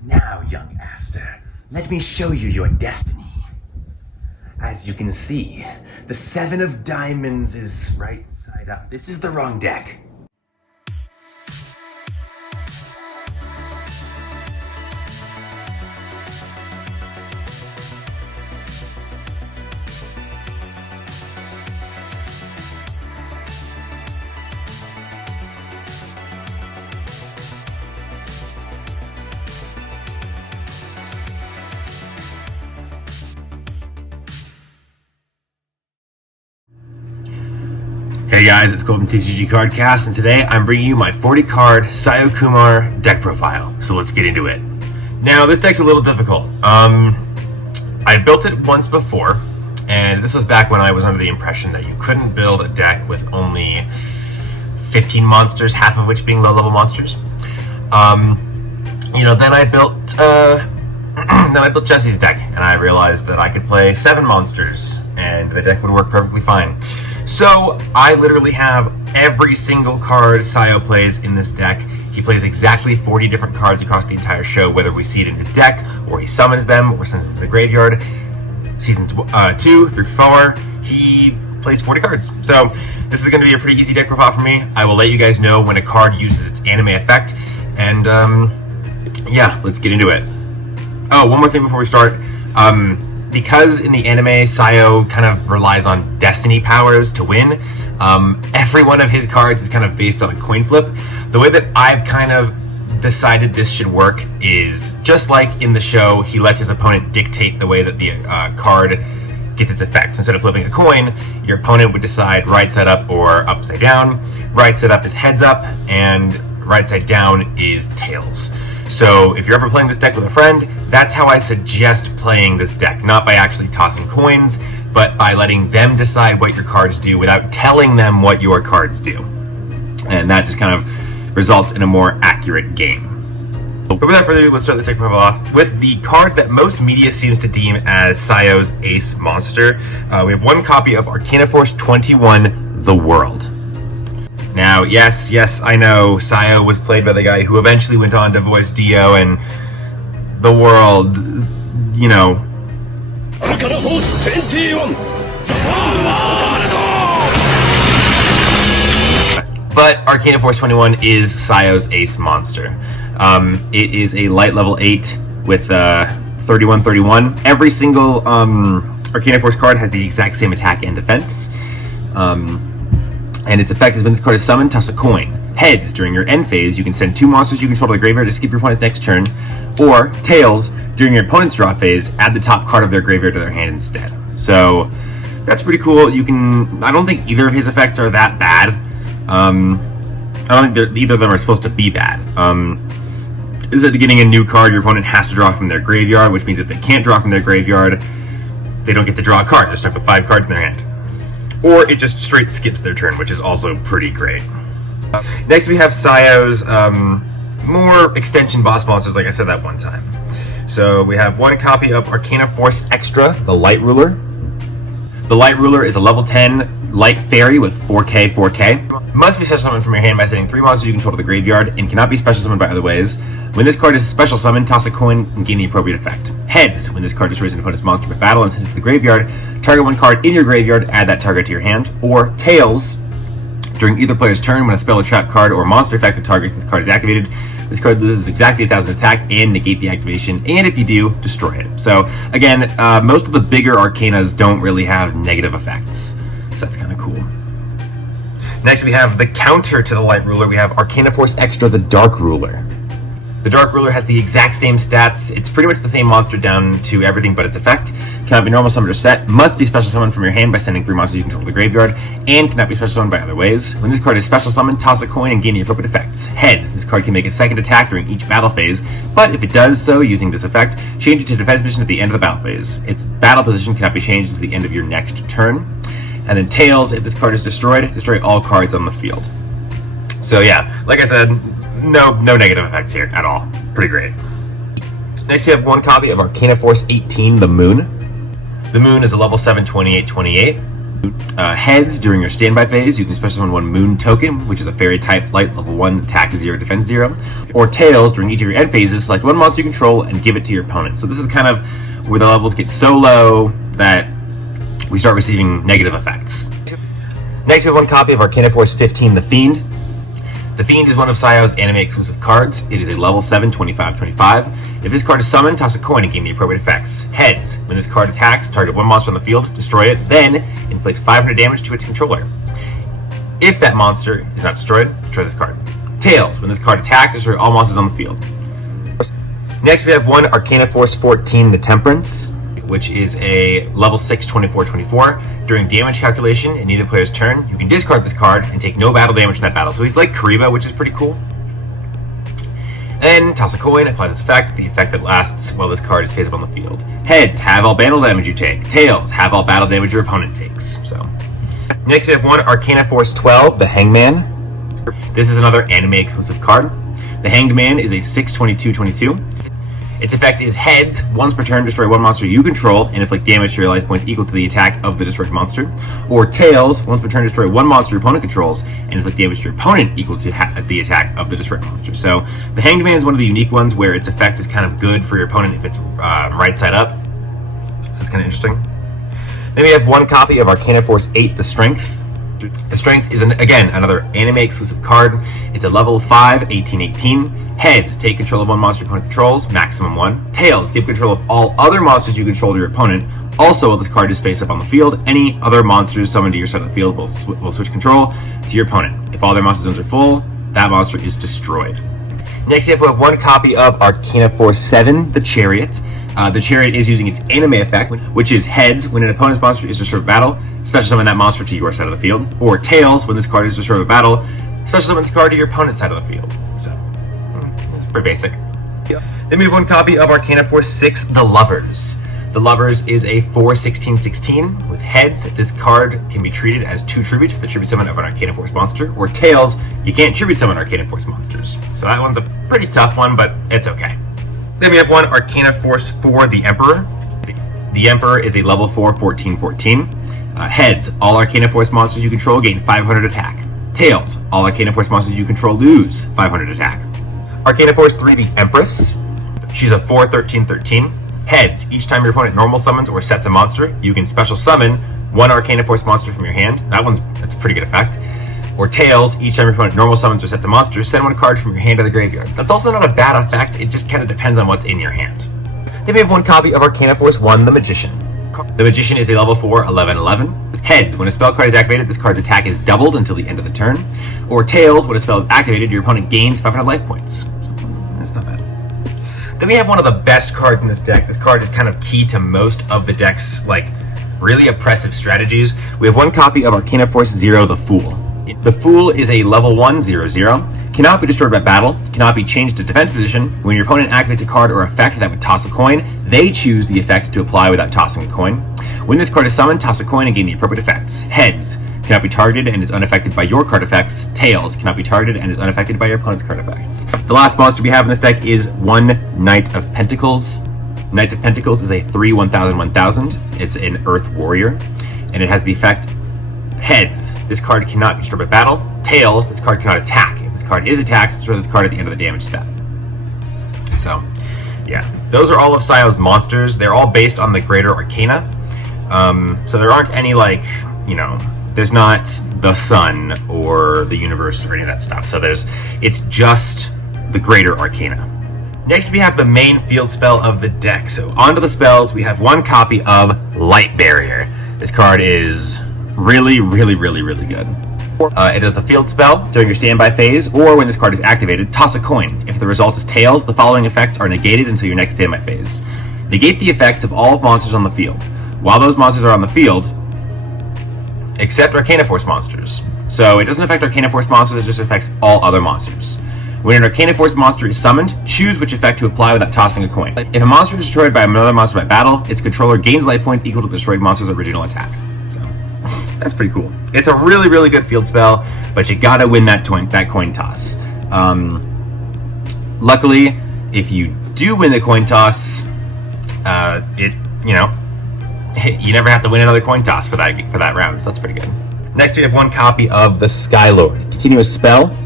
Now, young Aster, let me show you your destiny. As you can see, the 7 of diamonds is right side up. This is the wrong deck. Hey guys, it's Golden TCG Cardcast, and today I'm bringing you my 40-card Saio Kumar deck profile. So let's get into it. Now, this deck's a little difficult. I built it once before, and this was back when I was under the impression that you couldn't build a deck with only 15 monsters, half of which being low-level monsters. Then I built Jesse's deck, and I realized that I could play 7 monsters, and the deck would work perfectly fine. So, I literally have every single card Saio plays in this deck. He plays exactly 40 different cards across the entire show, whether we see it in his deck, or he summons them, or sends them to the graveyard. Season 2 through 4, he plays 40 cards. So, this is going to be a pretty easy deck profile for me. I will let you guys know when a card uses its anime effect, and yeah, let's get into it. Oh, one more thing before we start. Because in the anime, Saio kind of relies on destiny powers to win, every one of his cards is kind of based on a coin flip. The way that I've kind of decided this should work is, just like in the show, he lets his opponent dictate the way that the card gets its effects. Instead of flipping a coin, your opponent would decide right side up or upside down. Right side up is heads up, and right side down is tails. So if you're ever playing this deck with a friend, that's how I suggest playing this deck. Not by actually tossing coins, but by letting them decide what your cards do without telling them what your cards do. And that just kind of results in a more accurate game. But without further ado, let's start the deck profile off with the card that most media seems to deem as Saio's ace monster. We have one copy of Arcana Force 21, The World. Now, yes, I know Saio was played by the guy who eventually went on to voice Dio, and The World, you know. But Arcana Force 21 is Saio's ace monster. It is a light level 8 with 31-31. Every single Arcana Force card has the exact same attack and defense. And its effect is when this card is summoned, toss a coin. Heads, during your end phase, you can send 2 monsters you control to the graveyard to skip your opponent's next turn. Or, tails, during your opponent's draw phase, add the top card of their graveyard to their hand instead. So, that's pretty cool. I don't think either of his effects are that bad. I don't think either of them are supposed to be bad. Is it getting a new card your opponent has to draw from their graveyard, which means if they can't draw from their graveyard, they don't get to draw a card. They're stuck with 5 cards in their hand. Or it just straight skips their turn, which is also pretty great. Next we have Saio's more extension boss monsters, like I said that one time. So we have one copy of Arcana Force Extra, the Light Ruler. The Light Ruler is a level 10 light fairy with 4k. Must be special summoned from your hand by sending 3 monsters you control to the graveyard, and cannot be special summoned by other ways. When this card is special summoned, toss a coin and gain the appropriate effect. Heads, when this card destroys an opponent's monster with battle and sends it to the graveyard, target one card in your graveyard, add that target to your hand. Or tails, during either player's turn, when a spell or trap card or monster effect that targets this card is activated, this card loses exactly 1,000 attack and negate the activation, and if you do, destroy it. So again, most of the bigger Arcanas don't really have negative effects, so that's kind of cool. Next we have the counter to the Light Ruler. We have Arcana Force Extra, the Dark Ruler. The Dark Ruler has the exact same stats. It's pretty much the same monster down to everything but its effect. Cannot be normal summoned or set. Must be special summoned from your hand by sending 3 monsters you control to the graveyard. And cannot be special summoned by other ways. When this card is special summoned, toss a coin and gain the appropriate effects. Heads. This card can make a second attack during each battle phase, but if it does so using this effect, change it to defense position at the end of the battle phase. Its battle position cannot be changed until the end of your next turn. And then tails. If this card is destroyed, destroy all cards on the field. So yeah, like I said, no negative effects here at all. Pretty great. Next you have one copy of Arcana Force 18, the Moon. The Moon is a level 7 28/28. Heads, during your standby phase, you can special summon one Moon token, which is a fairy type light level 1, attack 0, defense 0. Or tails, during each of your end phases, select one monster you control and give it to your opponent. So this is kind of where the levels get so low that we start receiving negative effects. Next, we have one copy of Arcana Force 15, The Fiend. The Fiend is one of Saio's anime exclusive cards. It is a level 7, 25/25. If this card is summoned, toss a coin and gain the appropriate effects. Heads, when this card attacks, target one monster on the field, destroy it, then inflict 500 damage to its controller. If that monster is not destroyed, destroy this card. Tails, when this card attacks, destroy all monsters on the field. Next, we have one Arcana Force 14, The Temperance, which is a level 6, 24/24. During damage calculation in either player's turn, you can discard this card and take no battle damage in that battle. So he's like Kariba, which is pretty cool. Then toss a coin, apply this effect, the effect that lasts while this card is face up on the field. Heads, have all battle damage you take. Tails, have all battle damage your opponent takes. So next we have one Arcana Force 12, The Hangman. This is another anime exclusive card. The Hanged Man is a 6, 22/22. Its effect is heads, once per turn destroy one monster you control and inflict damage to your life points equal to the attack of the destroyed monster. Or tails, once per turn destroy one monster your opponent controls and inflict damage to your opponent equal to the attack of the destroyed monster. So the Hanged Man is one of the unique ones where its effect is kind of good for your opponent if it's right side up. So it's kind of interesting. Then we have one copy of Arcana Force 8, The Strength. The Strength is, again, another anime exclusive card. It's a level 5, 18/18. Heads, take control of one monster your opponent controls, maximum 1. Tails, give control of all other monsters you control to your opponent. Also, while this card is face up on the field, any other monsters summoned to your side of the field will switch control to your opponent. If all their monster zones are full, that monster is destroyed. Next, we have one copy of Arcana Force 7, The Chariot. The Chariot is using its anime effect, which is heads, when an opponent's monster is destroyed in battle, special summon that monster to your side of the field. Or tails, when this card is destroyed in battle, special summon this card to your opponent's side of the field. So, it's pretty basic. Then we have one copy of Arcana Force 6, The Lovers. The Lovers is a 4/16/16 with heads. This card can be treated as 2 tributes for the tribute summon of an Arcana Force monster. Or tails, you can't tribute summon Arcana Force monsters. So that one's a pretty tough one, but it's okay. Then we have one Arcana Force 4, The Emperor. The Emperor is a level 4, 14/14. Heads, all Arcana Force monsters you control gain 500 attack. Tails, all Arcana Force monsters you control lose 500 attack. Arcana Force 3, The Empress. She's a 4/13/13. Heads, each time your opponent normal summons or sets a monster, you can special summon one Arcana Force monster from your hand. That's a pretty good effect. Or tails, each time your opponent normal summons or sets a monster, send one card from your hand to the graveyard. That's also not a bad effect, it just kind of depends on what's in your hand. Then we have one copy of Arcana Force 1, The Magician. The Magician is a level 4, 11/11. Heads, when a spell card is activated, this card's attack is doubled until the end of the turn. Or tails, when a spell is activated, your opponent gains 500 life points. So, that's not bad. Then we have one of the best cards in this deck. This card is kind of key to most of the deck's, really oppressive strategies. We have one copy of Arcana Force 0, The Fool. The Fool is a level 1/0/0. Cannot be destroyed by battle, cannot be changed to defense position. When your opponent activates a card or effect that would toss a coin, they choose the effect to apply without tossing a coin. When this card is summoned, toss a coin and gain the appropriate effects. Heads, cannot be targeted and is unaffected by your card effects. Tails, cannot be targeted and is unaffected by your opponent's card effects. The last monster we have in this deck is one Knight of Pentacles. Knight of Pentacles is a 3/1000/1000. It's an Earth Warrior, and it has the effect heads, this card cannot be destroyed by battle. Tails, this card cannot attack. If this card is attacked, destroy this card at the end of the damage step. So, yeah. Those are all of Saio's monsters. They're all based on the Greater Arcana. So there aren't any, there's not the sun or the universe or any of that stuff. So it's just the Greater Arcana. Next, we have the main field spell of the deck. So onto the spells, we have one copy of Light Barrier. This card is really, really, really, really good. It is a field spell during your standby phase, or when this card is activated, toss a coin. If the result is tails, the following effects are negated until your next standby phase. Negate the effects of all monsters on the field. While those monsters are on the field, except Arcana Force monsters. So it doesn't affect Arcana Force monsters, it just affects all other monsters. When an Arcana Force monster is summoned, choose which effect to apply without tossing a coin. If a monster is destroyed by another monster by battle, its controller gains life points equal to the destroyed monster's original attack. So, that's pretty cool. It's a really, really good field spell, but you gotta win that coin toss. Luckily, if you do win the coin toss, you never have to win another coin toss for that round, so that's pretty good. Next, we have one copy of the Skylord. Continuous spell.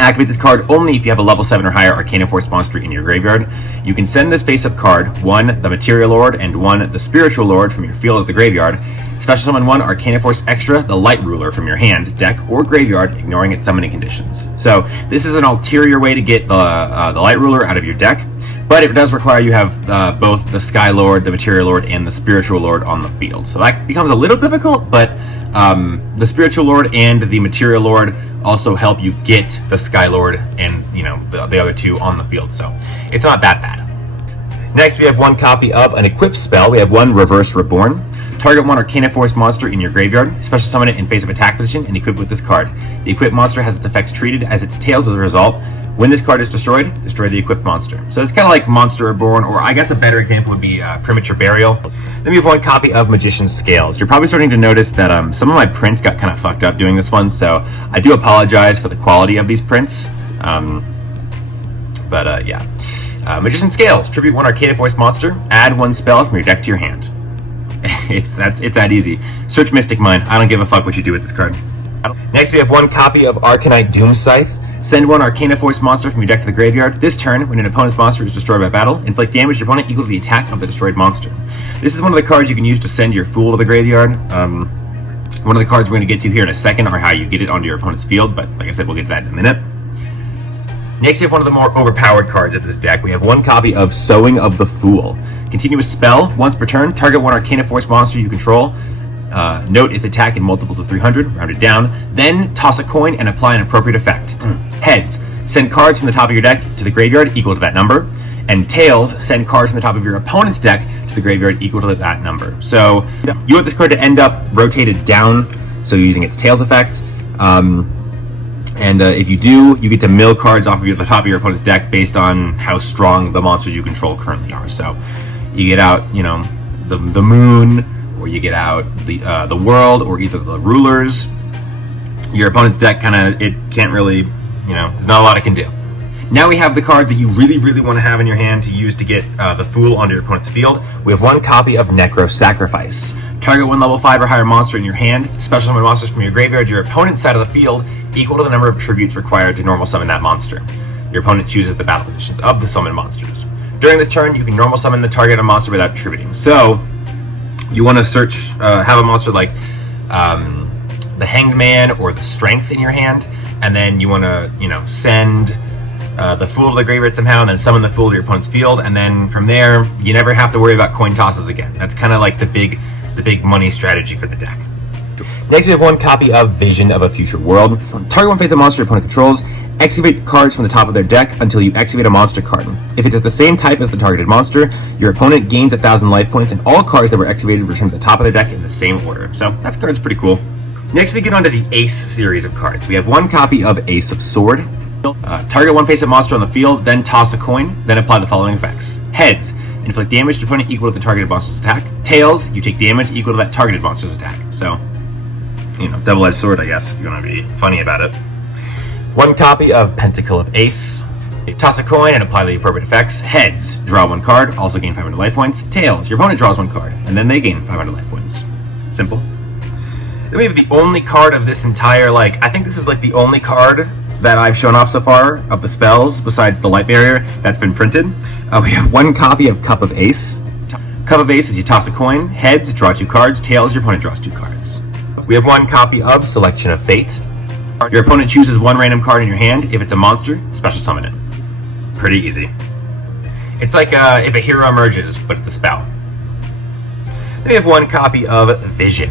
Activate this card only if you have a level 7 or higher Arcana Force monster in your graveyard. You can send this face-up card, 1 the Material Lord and 1 the Spiritual Lord from your field of the graveyard. Special summon 1 Arcana Force Extra, the Light Ruler from your hand, deck, or graveyard, ignoring its summoning conditions. So this is an ulterior way to get the Light Ruler out of your deck, but it does require you have both the Sky Lord, the Material Lord, and the Spiritual Lord on the field. So that becomes a little difficult, but the Spiritual Lord and the Material Lord also help you get the Sky Lord and the other two on the field, so it's not that bad. Next, we have one copy of an equipped spell. We have 1 Reverse Reborn. Target 1 Arcana Force monster in your graveyard, special summon it in face of attack position, and equip with this card. The equipped monster has its effects treated as its tails as a result. When this card is destroyed, destroy the equipped monster. So it's kind of like Monster Reborn, or I guess a better example would be Premature Burial. Then we have one copy of Magician's Scales. You're probably starting to notice that some of my prints got kind of fucked up doing this one, so I do apologize for the quality of these prints. Yeah. Magician's Scales. Tribute 1 Arcana Force monster. Add 1 spell from your deck to your hand. It's that easy. Search Mystic Mine. I don't give a fuck what you do with this card. Next, we have one copy of Arcanite Doom Scythe. Send 1 Arcana Force monster from your deck to the graveyard. This turn, when an opponent's monster is destroyed by battle, inflict damage to your opponent equal to the attack of the destroyed monster. This is one of the cards you can use to send your Fool to the graveyard. One of the cards we're going to get to here in a second are how you get it onto your opponent's field, but like I said, we'll get to that in a minute. Next, we have one of the more overpowered cards of this deck. We have one copy of Sowing of the Fool. Continuous spell. Once per turn, target 1 Arcana Force monster you control. Note its attack in multiples of 300, rounded down. Then toss a coin and apply an appropriate effect. Heads. Send cards from the top of your deck to the graveyard equal to that number. And tails. Send cards from the top of your opponent's deck to the graveyard equal to that number. So you want this card to end up rotated down, so using its tails effect. If you do, you get to mill cards off of the top of your opponent's deck based on how strong the monsters you control currently are. So you get out, the moon, or you get out the world, or either the rulers. Your opponent's deck it can't really, there's not a lot it can do. Now we have the card that you really, really want to have in your hand to use to get the Fool onto your opponent's field. We have one copy of Necro Sacrifice. Target 1 level 5 or higher monster in your hand. Special summon monsters from your graveyard to your opponent's side of the field equal to the number of tributes required to normal summon that monster. Your opponent chooses the battle conditions of the summoned monsters. During this turn, you can normal summon the target monster without tributing. So you want to have a monster like the Hanged Man or the Strength in your hand, and then you want to, send the Fool to the graveyard somehow, and then summon the Fool to your opponent's field, and then from there, you never have to worry about coin tosses again. That's kind of like the big money strategy for the deck. Next, we have one copy of Vision of a Future World. Target 1 face of monster your opponent controls. Excavate the cards from the top of their deck until you excavate a monster card. If it is the same type as the targeted monster, your opponent gains 1,000 life points, and all cards that were excavated return to the top of their deck in the same order. So that card's pretty cool. Next, we get onto the Ace series of cards. We have one copy of Ace of Sword. Target 1 face of monster on the field, then toss a coin, then apply the following effects. Heads. Inflict damage to opponent equal to the targeted monster's attack. Tails. You take damage equal to that targeted monster's attack. So, double-edged sword, I guess, if you want to be funny about it. One copy of Pentacle of Ace. Toss a coin and apply the appropriate effects. Heads. Draw 1 card, also gain 500 life points. Tails. Your opponent draws 1 card, and then they gain 500 life points. Simple. Then we have the only card of this entire, I think this is the only card that I've shown off so far of the spells, besides the Light Barrier, that's been printed. We have one copy of Cup of Ace. Cup of Ace is you toss a coin. Heads, draw 2 cards. Tails, your opponent draws 2 cards. We have one copy of Selection of Fate. Your opponent chooses 1 random card in your hand. If it's a monster, special summon it. Pretty easy. It's like if a hero emerges, but it's a spell. Then we have one copy of Vision.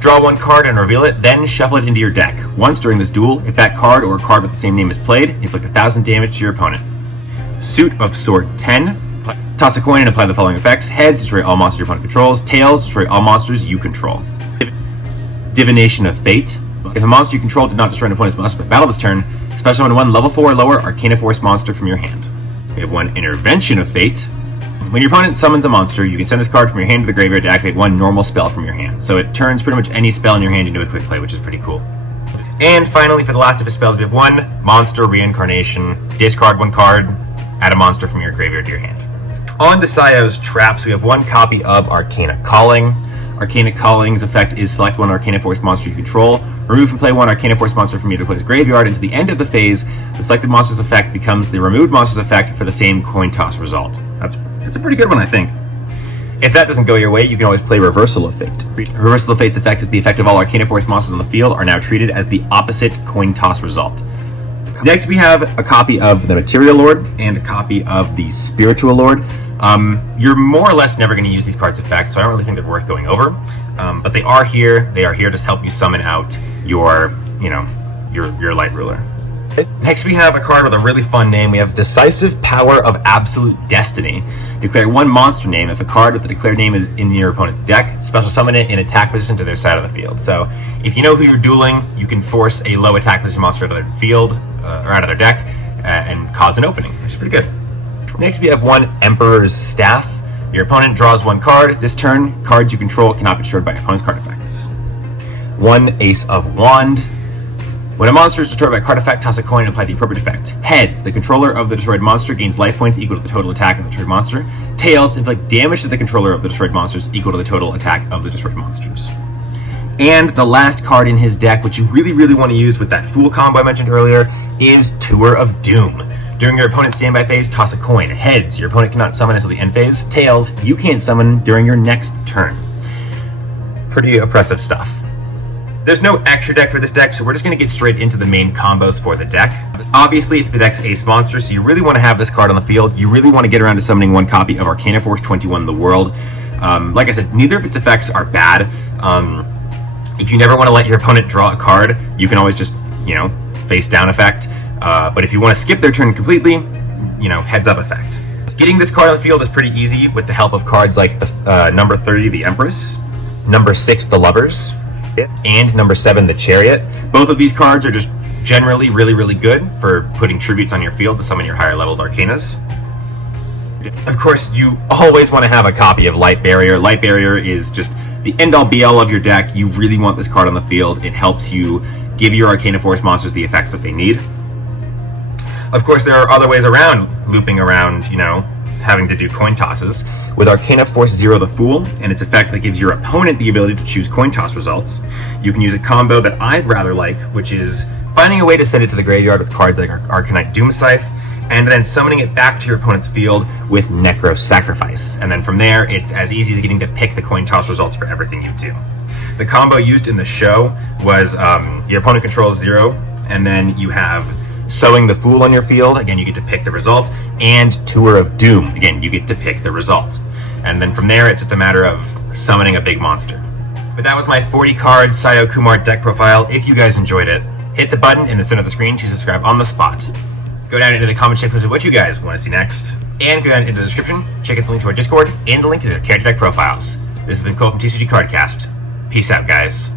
Draw 1 card and reveal it, then shuffle it into your deck. Once during this duel, if that card or a card with the same name is played, inflict 1,000 damage to your opponent. Suit of Sword 10. Toss a coin and apply the following effects. Heads, destroy all monsters your opponent controls. Tails, destroy all monsters you control. Divination of Fate. If a monster you control did not destroy an opponent's monster by battle this turn, special summon 1 level 4 or lower Arcana Force monster from your hand. We have one Intervention of Fate. When your opponent summons a monster, you can send this card from your hand to the graveyard to activate 1 normal spell from your hand. So it turns pretty much any spell in your hand into a quick play, which is pretty cool. And finally, for the last of his spells, we have 1 Monster Reincarnation. Discard 1 card, add a monster from your graveyard to your hand. On to Saio's traps, we have one copy of Arcana Calling. Arcana Calling's effect is select one Arcana Force monster you control. Remove from play one Arcana Force monster from your opponent's graveyard until the end of the phase. The selected monster's effect becomes the removed monster's effect for the same coin toss result. That's a pretty good one, I think. If that doesn't go your way, you can always play Reversal of Fate. Reversal of Fate's effect is the effect of all Arcana Force monsters on the field are now treated as the opposite coin toss result. Next, we have a copy of the Material Lord and a copy of the Spiritual Lord. You're more or less never going to use these cards' effects, so I don't really think they're worth going over. But they are here. They are here to help you summon out your Light Ruler. Next, we have a card with a really fun name. We have Decisive Power of Absolute Destiny. Declare one monster name. If a card with the declared name is in your opponent's deck, special summon it in attack position to their side of the field. So, if you know who you're dueling, you can force a low attack position monster out of their field or out of their deck and cause an opening, which is pretty good. Next, we have one Emperor's Staff. Your opponent draws one card. This turn, cards you control cannot be destroyed by your opponent's card effects. One Ace of Wand. When a monster is destroyed by a card effect, toss a coin and apply the appropriate effect. Heads, the controller of the destroyed monster gains life points equal to the total attack of the destroyed monster. Tails, inflict damage to the controller of the destroyed monsters equal to the total attack of the destroyed monsters. And the last card in his deck, which you really, really want to use with that Fool combo I mentioned earlier, is Tour of Doom. During your opponent's standby phase, toss a coin. Heads, your opponent cannot summon until the end phase. Tails, you can't summon during your next turn. Pretty oppressive stuff. There's no extra deck for this deck, so we're just going to get straight into the main combos for the deck. Obviously, it's the deck's ace monster, so you really want to have this card on the field. You really want to get around to summoning one copy of Arcana Force 21 The World. Like I said, neither of its effects are bad. If you never want to let your opponent draw a card, you can always just, face down effect. But if you want to skip their turn completely, heads up effect. Getting this card on the field is pretty easy with the help of cards like the number 30, the Empress, number 6, the Lovers, and number 7, the Chariot. Both of these cards are just generally really, really good for putting tributes on your field to summon your higher leveled Arcanas. Of course, you always want to have a copy of Light Barrier. Light Barrier is just the end-all be-all of your deck. You really want this card on the field. It helps you give your Arcana Force monsters the effects that they need. Of course, there are other ways around looping around, having to do coin tosses. With Arcana Force 0 the Fool, and its effect that gives your opponent the ability to choose coin toss results, you can use a combo that I'd rather like, which is finding a way to send it to the graveyard with cards like Arcanite Doomscythe, and then summoning it back to your opponent's field with Necro Sacrifice. And then from there, it's as easy as getting to pick the coin toss results for everything you do. The combo used in the show was your opponent controls 0, and then you have Sowing the Fool on your field, again you get to pick the result, and Tour of Doom, again you get to pick the result. And then from there it's just a matter of summoning a big monster. But that was my 40 card Saio Kumar deck profile. If you guys enjoyed it, hit the button in the center of the screen to subscribe on the spot. Go down into the comment section with what you guys want to see next, and go down into the description, check out the link to our Discord, and the link to their character deck profiles. This has been Cole from TCG Cardcast. Peace out, guys.